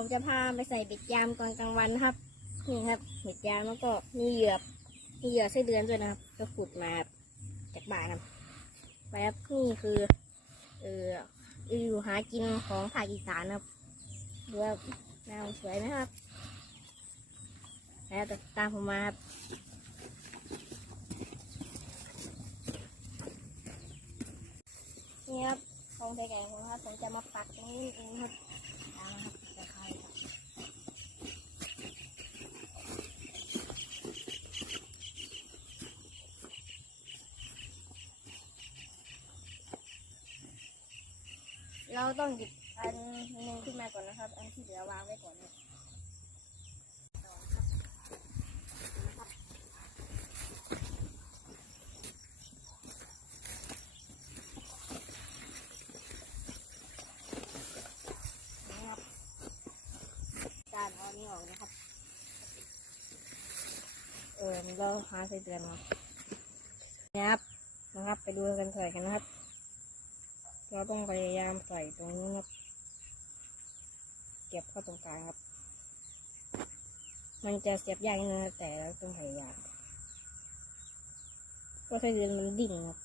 ผมจะพาไปใส่เบ็ดยามตอนกลางวันนะครับ นี่ครับเบ็ดยามแล้วก็มีเหยื่อมีเหยื่อไส้เดือนด้วยนะครับก็ขุดมาจากบ้านครับไปครับนี่คือเอออยู่หากินของภาคอีสานครับดูว่าแนวสวยไหมครับแล้วตามผมมาครับนี่ครับของแก่ๆผมครับผมจะมาปักตรงนี้เองครับตามนะครับจะคอยครับ เราต้องหยิบอันหนึงขึ้นมาก่อนนะครับ อันที่เหลือวางไว้ก่อนนะต่อครับนะครับการเอาอันนี้ออกนะครับ เออเราหาไส้เดือนมานะครับ นะครับ ไปดูกันใส่กันนะครับ เราต้องพยายามใส่ตรงนี้ครับเก็บเข้าตรงกลางครับ มันจะเสียบยากนิดนึงนะแต่เราต้องพยายามเพราะไส้เดือนมันดิ่งครับ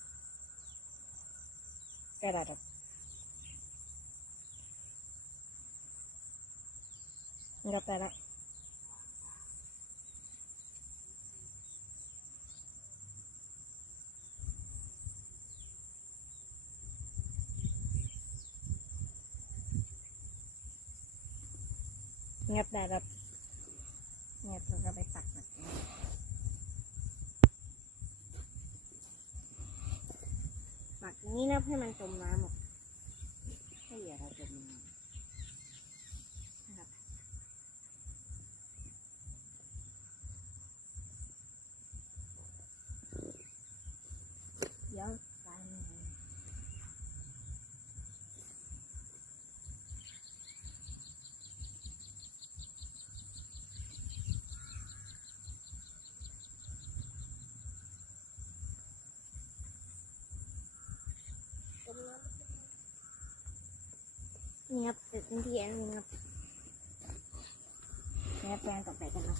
กระดาษครับงับไปละ งับได้แบบเงับแล้วก็ไปตักแบบนี้ปักนี้นะให้มันจมน้ำหมดให้เหยื่อเราจมน้ำนะครับ เดี๋ยวตายหนึ่ง นี่ครับเป็นที่อันนึงครับแล้วแปลงต่อไปกันเนาะ